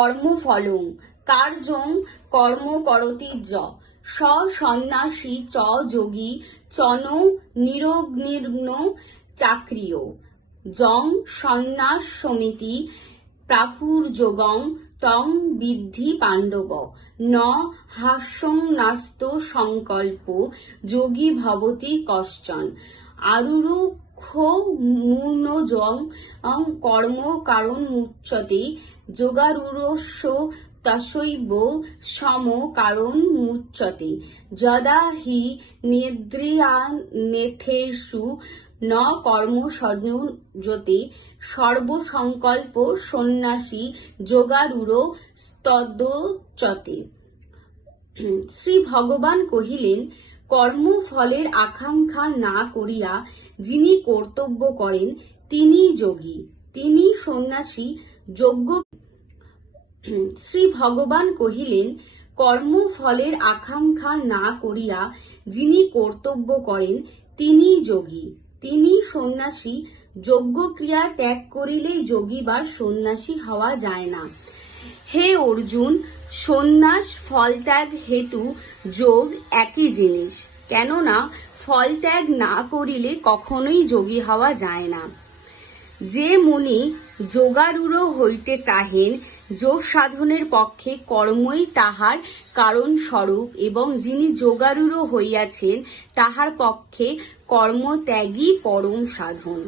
কর্মফলং কার্যং কর্ম করতি য স সন্ন্যাসী চ যোগী চন নিরগ্নির্ন চাক্রিয় যং সন্ন্যাস সমিতি প্রাপুর্যোগং তং বিদ্ধি পাণ্ডব ন হাস্যং নাস্ত সংকল্প যোগী ভবতি কশ্চন আরুরুক্ষ মূর্ণজং কর্ম কারণ মুচ্যতে যোগারূঢ়স্য তস্যৈব সম কারণ মুচ্যতে যদা হি নিদ্রিয়ানেথেষু ন কর্ম সঞ্জতে সর্বসংকল্প সন্ন্যাসী যোগারূঢ় তদোচ্যতে। শ্রী ভগবান কহিলেন, কর্মফলের আকাঙ্ক্ষা না করিয়া যিনি কর্তব্য করেন তিনি যোগী, তিনি সন্ন্যাসী। যোগ্য শ্রী ভগবান কহিলেন, কর্মফলের আকাঙ্ক্ষা না করিয়া যিনি কর্তব্য করেন তিনি যোগী, তিনি সন্ন্যাসী। যোগ্য ক্রিয়া ত্যাগ করিলেই যোগী বা সন্ন্যাসী হওয়া যায় না। হে অর্জুন, সন্ন্যাস ফলত্যাগ হেতু যোগ একই জিনিস, কেননা ফল ত্যাগ না করিলে কখনোই যোগী হওয়া যায় না। যে মুনি যোগারূঢ় হইতে চাহেন, যোগ সাধনের পক্ষে কর্মই তাহার কারণ স্বরূপ, এবং যিনি যোগারূঢ় হইয়াছেন তাহার পক্ষে কর্মত্যাগই পরম সাধন।